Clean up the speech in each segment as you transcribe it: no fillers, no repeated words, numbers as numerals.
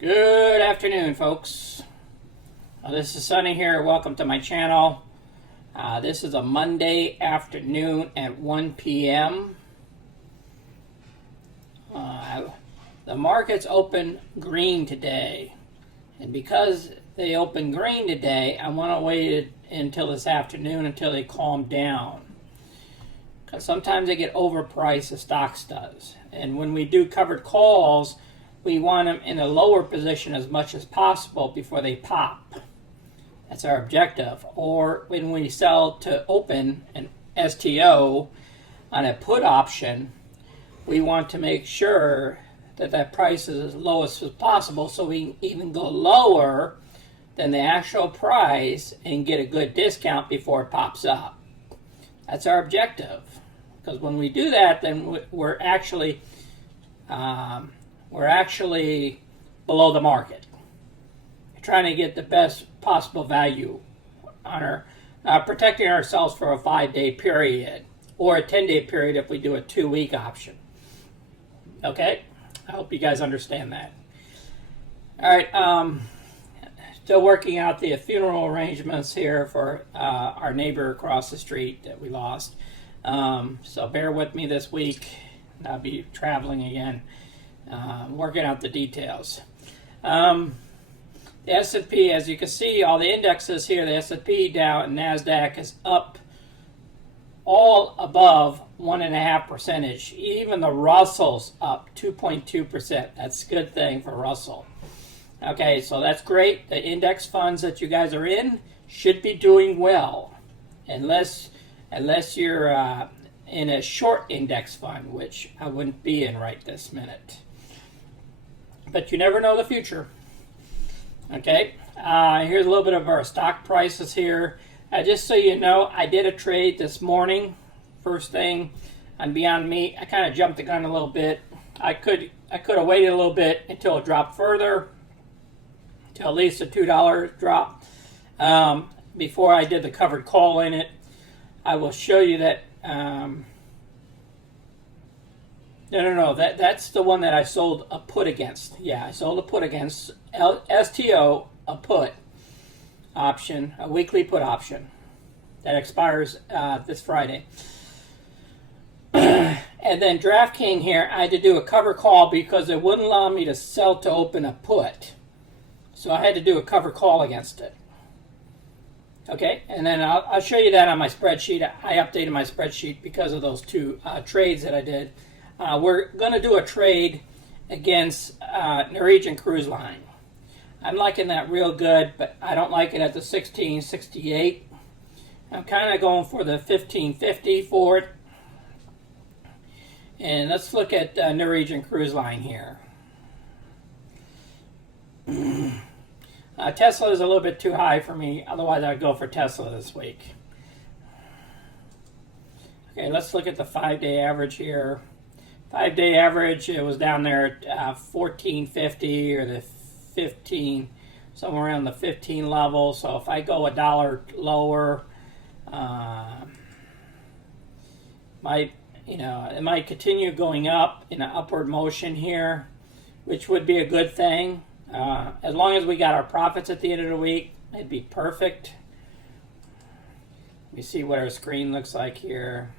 Good afternoon, folks. This is Sonny here. Welcome to my channel. This is a Monday afternoon at 1 p.m. The markets open green today. And because they open green today, I want to wait until this afternoon until they calm down. Because sometimes they get overpriced, the stocks does. And when we do covered calls, we want them in a lower position as much as possible before they pop. That's our objective. Or when we sell to open an STO on a put option, we want to make sure that that price is as low as possible so we can even go lower than the actual price and get a good discount before it pops up. That's our objective. Because when we do that, then we're actually below the market. We're trying to get the best possible value on our protecting ourselves for a 5-day period or a 10-day period if we do a 2-week option. Okay? I hope you guys understand that. All right. Still working out the funeral arrangements here for our neighbor across the street that we lost. So bear with me this week. I'll be traveling again. Working out the details. The S&P, as you can see, all the indexes here, the S&P, Dow, and NASDAQ is up all above 1.5%. Even the Russell's up 2.2%. That's a good thing for Russell. Okay, so that's great. The index funds that you guys are in should be doing well, unless you're in a short index fund, which I wouldn't be in right this minute. But you never know the future. Okay, here's a little bit of our stock prices here. Just so you know, I did a trade this morning, first thing on Beyond Meat. I kind of jumped the gun a little bit. I could have waited a little bit until it dropped further, to at least a $2 drop, before I did the covered call in it. I will show you that. That's the one that I sold a put against. Yeah, I sold a put against STO, a put option, a weekly put option that expires this Friday. And then Draftkings here, I had to do a cover call because it wouldn't allow me to sell to open a put. So I had to do a cover call against it. Okay, and then I'll show you that on my spreadsheet. I updated my spreadsheet because of those two trades that I did. We're going to do a trade against Norwegian Cruise Line. I'm liking that real good, but I don't like it at the 1668. I'm kind of going for the 1550 for it. And let's look at Norwegian Cruise Line here. Tesla is a little bit too high for me. Otherwise, I'd go for Tesla this week. Okay, let's look at the 5-day average here. 5-day average, it was down there at 1450 or the 15, somewhere around the 15 level. So if I go $1 lower, it might continue going up in an upward motion here, which would be a good thing. As long as we got our profits at the end of the week, it'd be perfect. Let me see what our screen looks like here.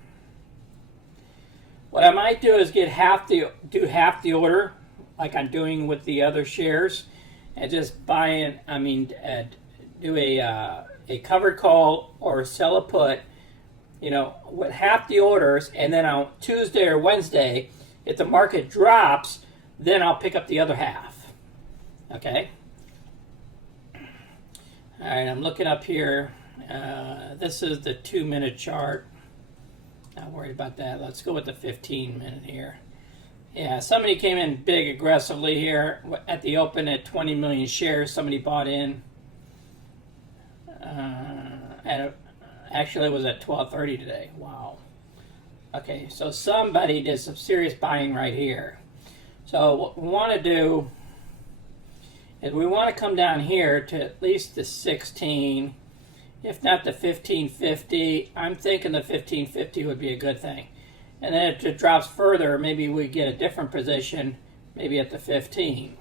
What I might do is do half the order, like I'm doing with the other shares, and just do a covered call or sell a put, with half the orders, and then on Tuesday or Wednesday, if the market drops, then I'll pick up the other half. Okay. All right, I'm looking up here. This is the 2-minute chart. Not worried about that. Let's go with the 15-minute here. Yeah, somebody came in big aggressively here at the open at 20 million shares. Somebody bought in. Actually, it was at 12:30 today. Wow. Okay, so somebody did some serious buying right here. So what we want to do is we want to come down here to at least the 16, if not the 1550. I'm thinking the 1550 would be a good thing. And then if it drops further, maybe we get a different position, maybe at the 15.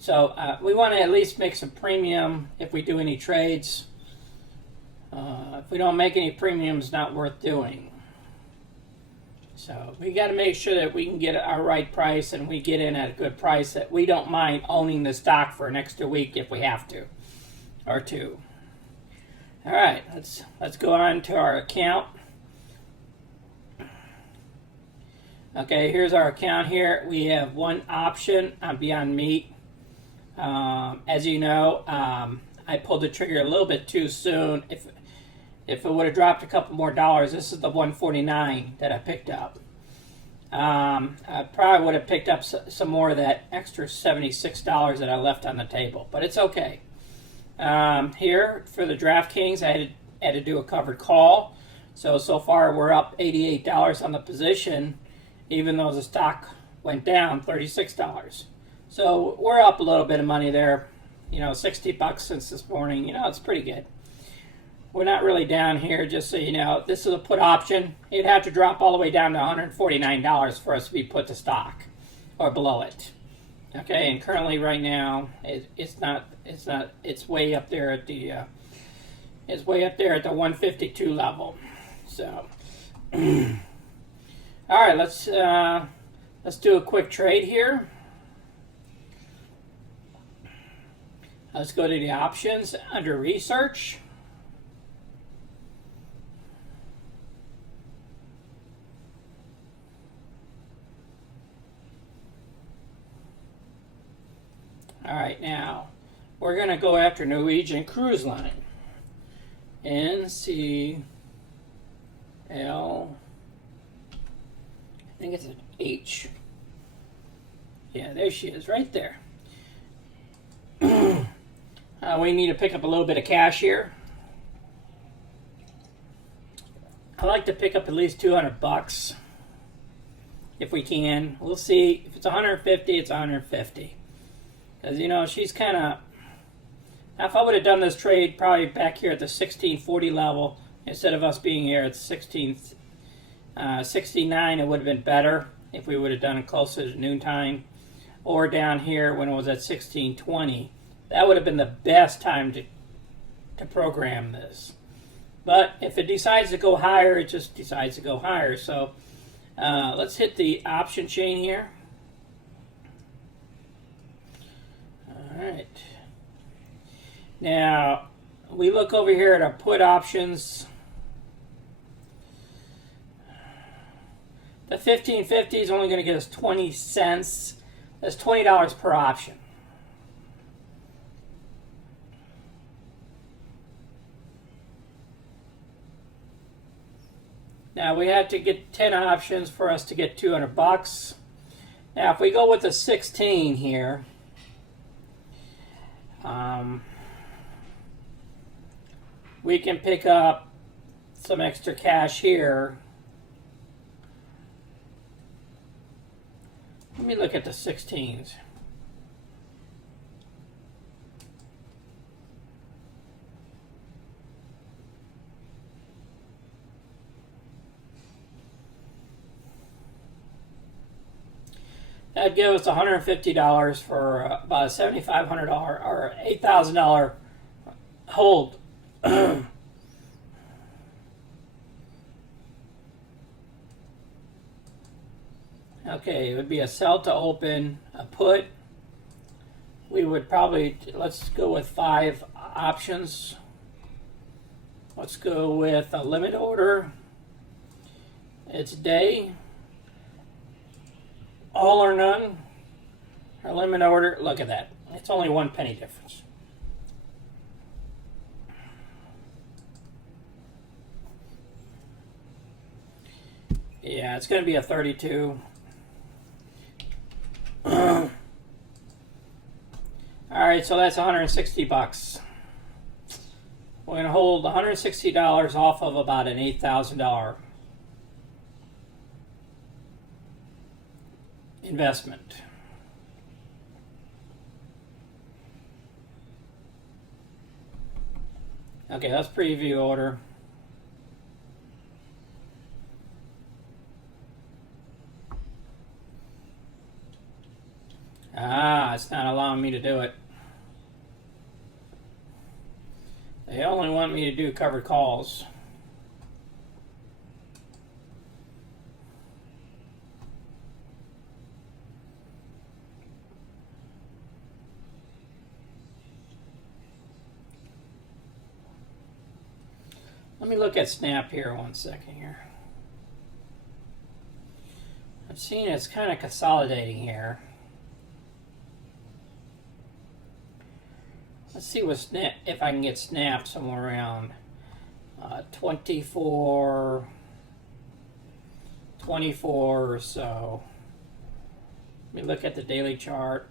So we want to at least make some premium if we do any trades. If we don't make any premiums, not worth doing. So we got to make sure that we can get our right price and we get in at a good price that we don't mind owning the stock for an extra week if we have to, or two. All right, let's go on to our account. Okay, here's our account here. We have one option on Beyond Meat. As you know, I pulled the trigger a little bit too soon. If it would have dropped a couple more dollars, this is the 149 that I picked up. I probably would have picked up some more of that extra $76 that I left on the table, but it's okay. Here for the Draftkings, I had to do a covered call. So far we're up $88 on the position, even though the stock went down $36. So we're up a little bit of money there, 60 bucks since this morning. It's pretty good. We're not really down here, just so you know. This is a put option. It'd have to drop all the way down to $149 for us to be put to stock, or below it. Okay, and currently right now it's not. It's way up there at the. It's way up there at the 152 level. So, all right, let's do a quick trade here. Let's go to the options under research. All right, now we're going to go after Norwegian Cruise Line. NCL, I think it's an H. Yeah, there she is, right there. We need to pick up a little bit of cash here. I like to pick up at least 200 bucks if we can. We'll see. If it's 150, it's 150. Because, she's kind of... If I would have done this trade probably back here at the 1640 level, instead of us being here at 1669, it would have been better if we would have done it closer to noontime. Or down here when it was at 1620. That would have been the best time to program this. But if it decides to go higher, it just decides to go higher. So let's hit the option chain here. All right. Now, we look over here at our put options. The 1550 is only going to get us 20 cents. That's $20 per option. Now we have to get 10 options for us to get 200 bucks. Now if we go with the 16 here, we can pick up some extra cash here. Let me look at the 16s. That'd give us $150 for about a $7,500 or $8,000 hold. Okay, it would be a sell to open, a put. We would probably, let's go with 5 options. Let's go with a limit order. It's day. All or none. Our limit order, look at that. It's only 1 penny difference. Yeah, it's going to be a 32. All right, so that's 160 bucks. We're going to hold $160 off of about an $8,000 investment. Okay, let's preview order. it's not allowing me to do it. They only want me to do covered calls. Let me look at Snap here 1 second here. I'm seeing it's kind of consolidating here. Let's see what Snap, if I can get Snap somewhere around 24 or so. Let me look at the daily chart.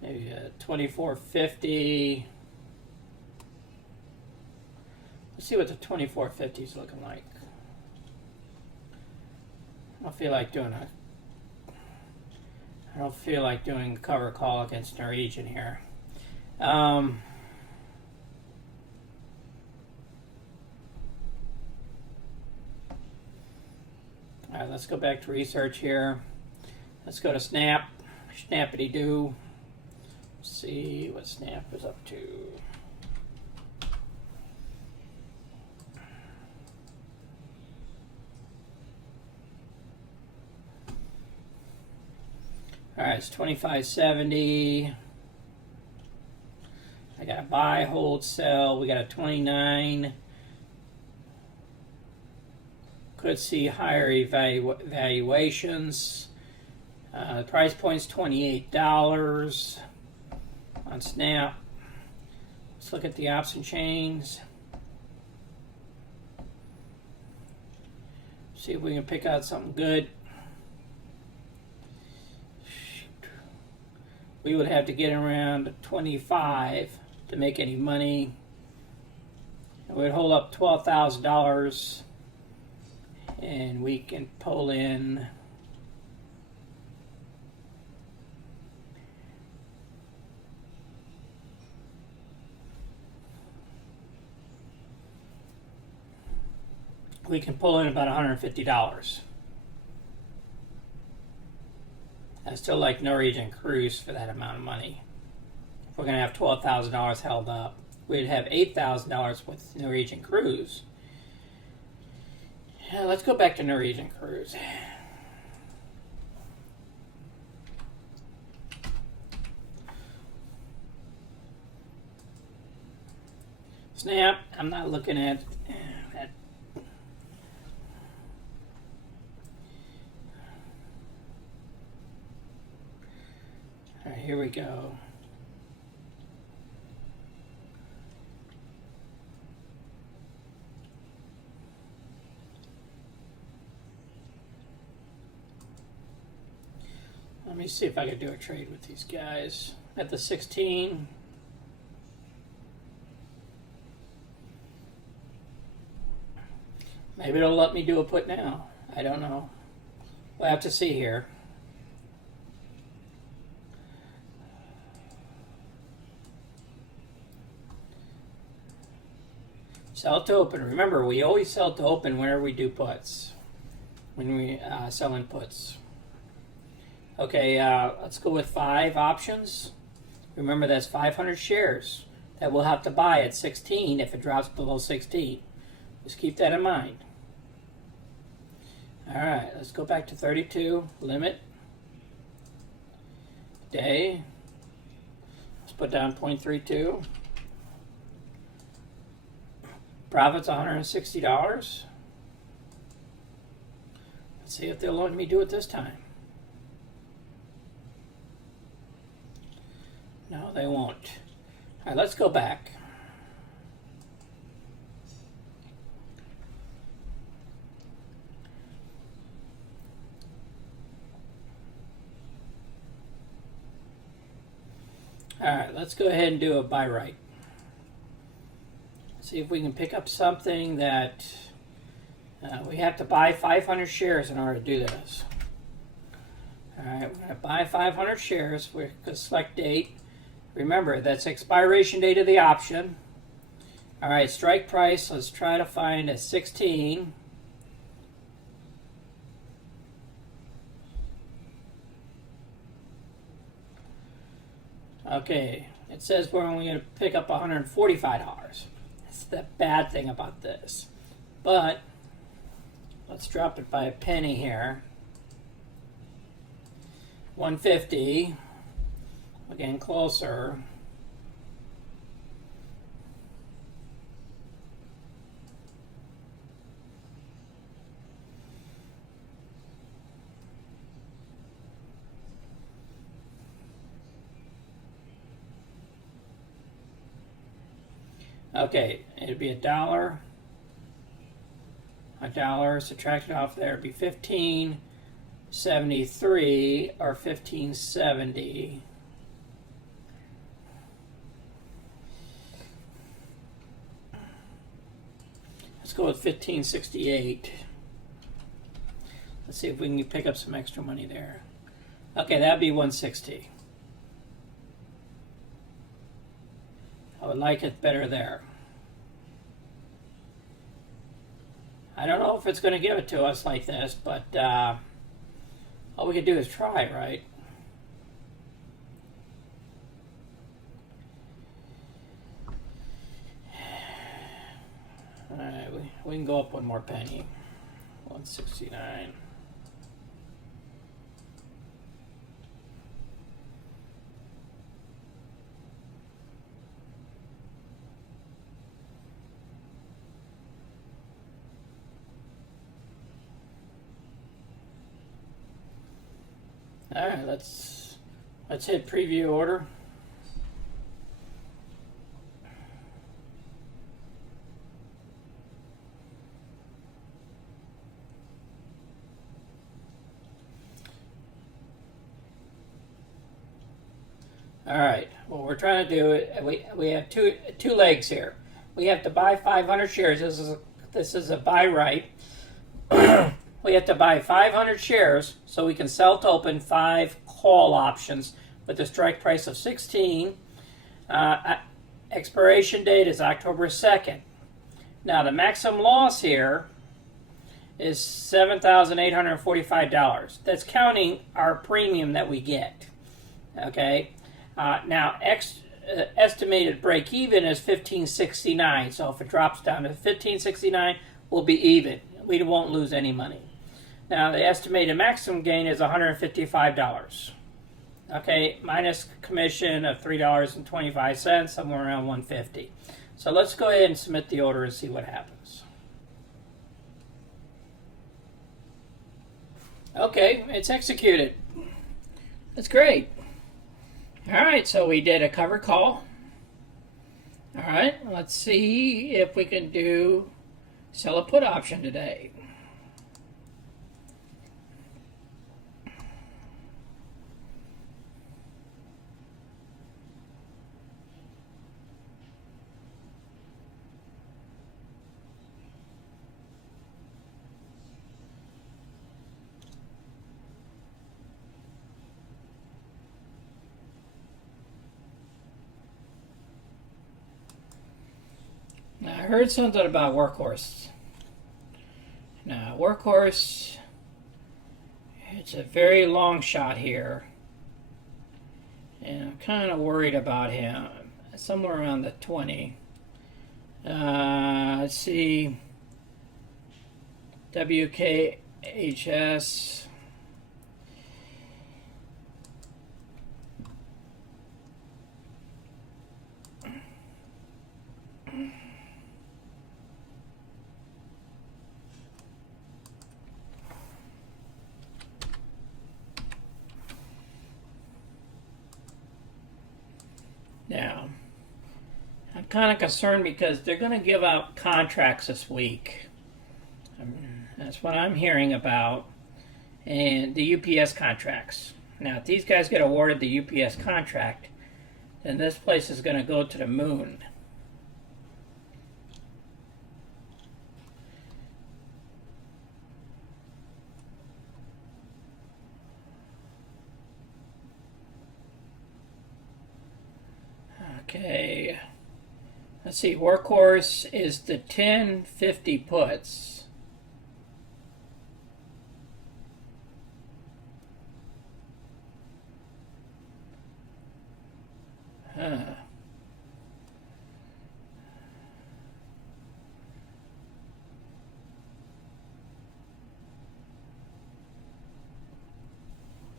Maybe 2450. Let's see what the 2450 is looking like. I don't feel like doing a cover call against Norwegian here. All right, let's go back to research here. Let's go to Snap. Snappity-doo. See what Snap is up to. All right, it's 25.70. I got a buy, hold, sell. We got a 29. Could see higher valuations. The price point's $28 on Snap. Let's look at the option chains. See if we can pick out something good. We would have to get around 25 to make any money. It would hold up $12,000, and we can pull in about $150. I still like Norwegian Cruise for that amount of money. If we're going to have $12,000 held up, we'd have $8,000 with Norwegian Cruise. Yeah, let's go back to Norwegian Cruise. Snap, I'm not looking at that. All right, here we go. Let me see if I can do a trade with these guys at the 16. Maybe it'll let me do a put now. I don't know. We'll have to see here. Sell to open. Remember, we always sell to open whenever we do puts. When we sell in puts. Okay, let's go with 5 options. Remember, that's 500 shares that we'll have to buy at 16 if it drops below 16. Just keep that in mind. All right, let's go back to 32. Limit. Day. Let's put down 0.32. Profit's $160. Let's see if they'll let me do it this time. No, they won't. All right, let's go back. All right, let's go ahead and do a buy right. See if we can pick up something that we have to buy 500 shares in order to do this. All right, we're going to buy 500 shares. We're going to select date. Remember, that's expiration date of the option. All right, strike price. Let's try to find a 16. Okay, it says we're only going to pick up $145. That's the bad thing about this. But let's drop it by a penny here. 150. We're getting closer. Okay, it'd be $1. $1 subtracted off there would be 15.73 or 15.70. Let's go with 15.68. Let's see if we can pick up some extra money there. Okay, that'd be 160. I would like it better there. I don't know if it's going to give it to us like this, but all we can do is try, right? All right, we can go up one more penny. 169. All right, let's hit preview order. All right, what we're trying to do, we have two legs here. We have to buy 500 shares. This is a buy right. We have to buy 500 shares so we can sell to open 5 call options with a strike price of 16. Expiration date is October 2nd. Now the maximum loss here is $7,845. That's counting our premium that we get. Okay. Now estimated break even is 15.69. So if it drops down to 15.69, we'll be even. We won't lose any money. Now the estimated maximum gain is $155. Okay, minus commission of $3.25, somewhere around $150. So let's go ahead and submit the order and see what happens. Okay, it's executed. That's great. All right, so we did a cover call. All right, let's see if we can do sell a put option today. Now, I heard something about Workhorse. Now, Workhorse, it's a very long shot here. And I'm kind of worried about him. Somewhere around the 20. Let's see. WKHS. Now, I'm kind of concerned because they're going to give out contracts this week. That's what I'm hearing about. And the UPS contracts. Now, if these guys get awarded the UPS contract, then this place is going to go to the moon. Okay, let's see, Workhorse is the 1050 puts.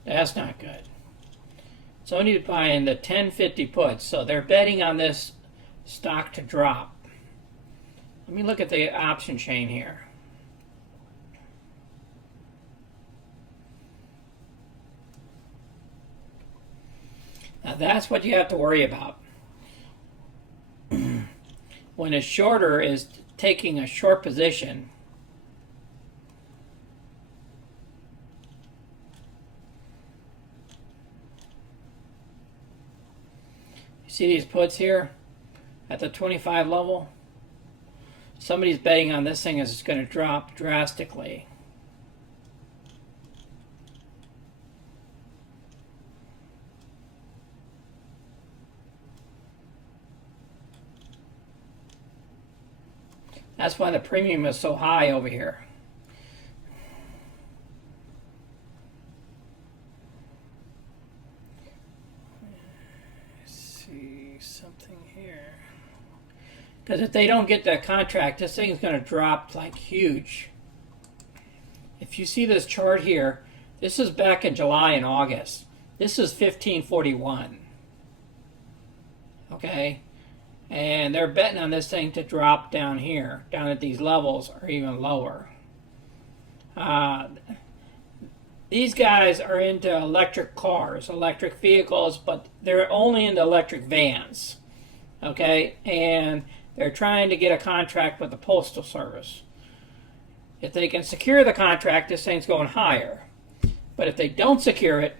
That's not good. Somebody's buying the 1050 puts, so they're betting on this stock to drop. Let me look at the option chain here. Now that's what you have to worry about. When a shorter is taking a short position, you see these puts here at the 25 level? Somebody's betting on this thing is it's going to drop drastically. That's why the premium is so high over here. Let's see something here. Because if they don't get that contract, this thing's going to drop like huge. If you see this chart here, this is back in July and August. This is 1541. Okay? And they're betting on this thing to drop down here, down at these levels, or even lower. These guys are into electric cars, electric vehicles, but they're only into electric vans. Okay? And they're trying to get a contract with the Postal Service. If they can secure the contract, this thing's going higher. But if they don't secure it,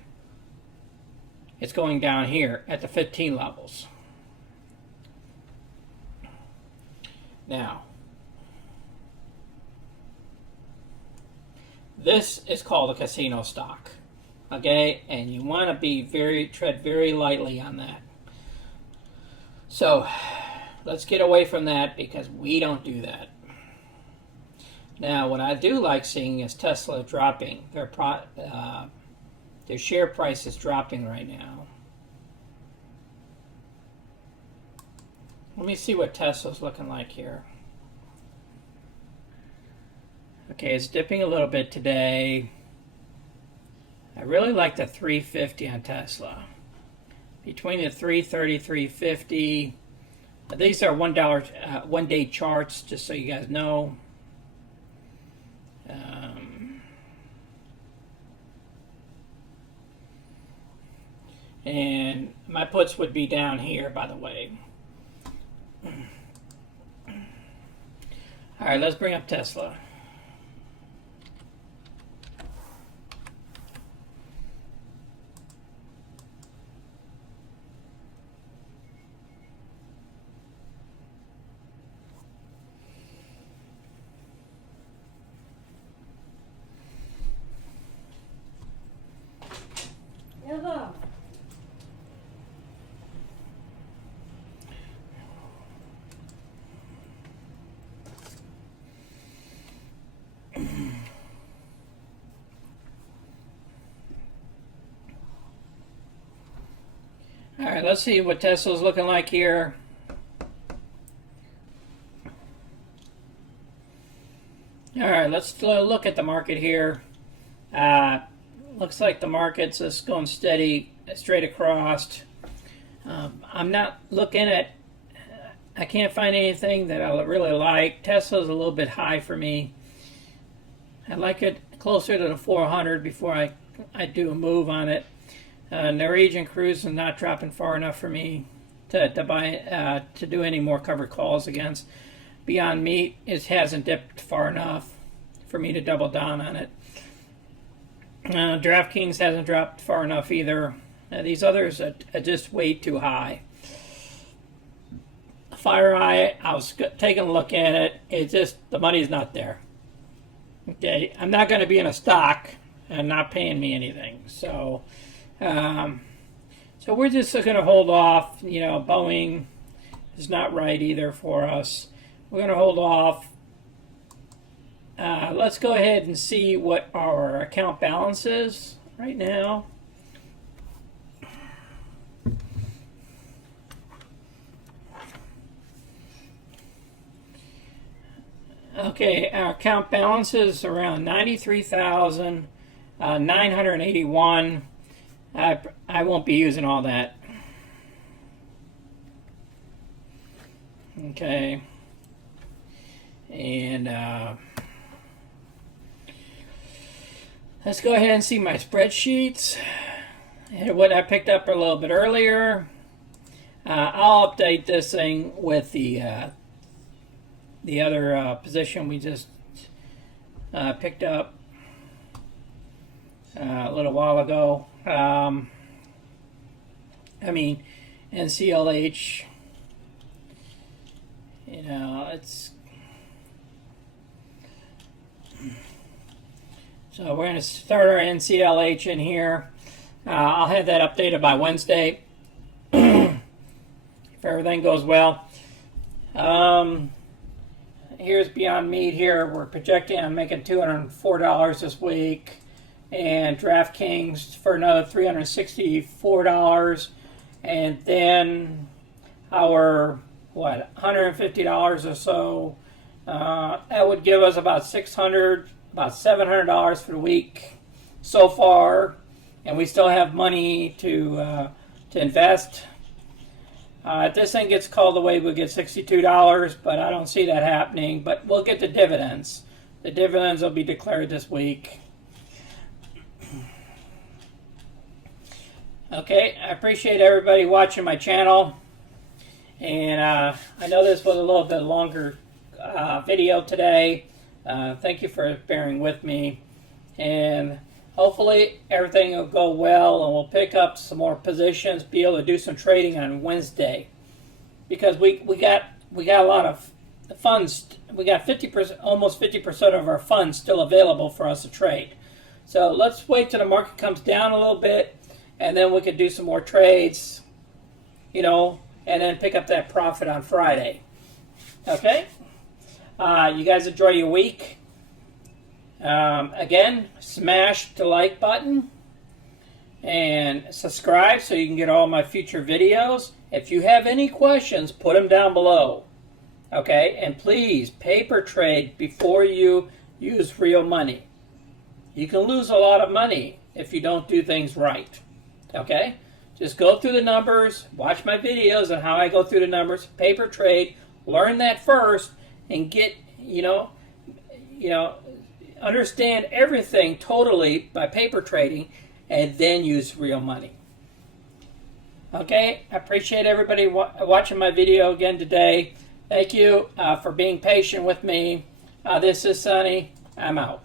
it's going down here at the 15 levels. Now, this is called a casino stock, okay? And you want to tread very lightly on that. So, let's get away from that because we don't do that. Now, what I do like seeing is Tesla dropping. Their share price is dropping right now. Let me see what Tesla's looking like here. Okay, it's dipping a little bit today. I really like the 350 on Tesla. Between the 330, 350. These are $1 one-day charts, just so you guys know. And my puts would be down here, by the way. All right, let's bring up Tesla. Hello. All right, let's see what Tesla's looking like here. All right, let's look at the market here. Looks like the market's just going steady, straight across. I'm not looking at, I can't find anything that I really like. Tesla's a little bit high for me. I like it closer to the 400 before I do a move on it. Norwegian Cruise is not dropping far enough for me to do any more covered calls against. Beyond Meat, it hasn't dipped far enough for me to double down on it. Draftkings hasn't dropped far enough either. These others are just way too high. FireEye, I was taking a look at it. It's just, the money's not there. Okay, I'm not going to be in a stock and not paying me anything. So we're just going to hold off. You know, Boeing is not right either for us. We're going to hold off. Let's go ahead and see what our account balance is right now. Okay, our account balance is around 93,981. I won't be using all that. Okay. And let's go ahead and see my spreadsheets. And what I picked up a little bit earlier. I'll update this thing with the other position we just picked up a little while ago. I mean, NCLH. You know, it's so we're going to start our NCLH in here. I'll have that updated by Wednesday if everything goes well. Here's Beyond Meat here. We're projecting on making $204 this week, and Draftkings for another $364, and then our $150 or so. That would give us about $700 for the week so far, and we still have money to invest. If this thing gets called away, we'll get $62, but I don't see that happening. But we'll get the dividends. The dividends will be declared this week. Okay, I appreciate everybody watching my channel. And I know this was a little bit longer video today. Thank you for bearing with me. And hopefully everything will go well, and we'll pick up some more positions, be able to do some trading on Wednesday, because we got a lot of funds. We got 50%, almost 50% of our funds still available for us to trade. So let's wait till the market comes down a little bit, and then we could do some more trades, you know, and then pick up that profit on Friday. Okay? You guys enjoy your week. Again, smash the like button and subscribe so you can get all my future videos. If you have any questions, put them down below. Okay? And please, paper trade before you use real money. You can lose a lot of money if you don't do things right. Okay? Just go through the numbers, watch my videos on how I go through the numbers, paper trade, learn that first, and get, understand everything totally by paper trading, and then use real money. Okay, I appreciate everybody watching my video again today. Thank you for being patient with me. This is Sonny. I'm out.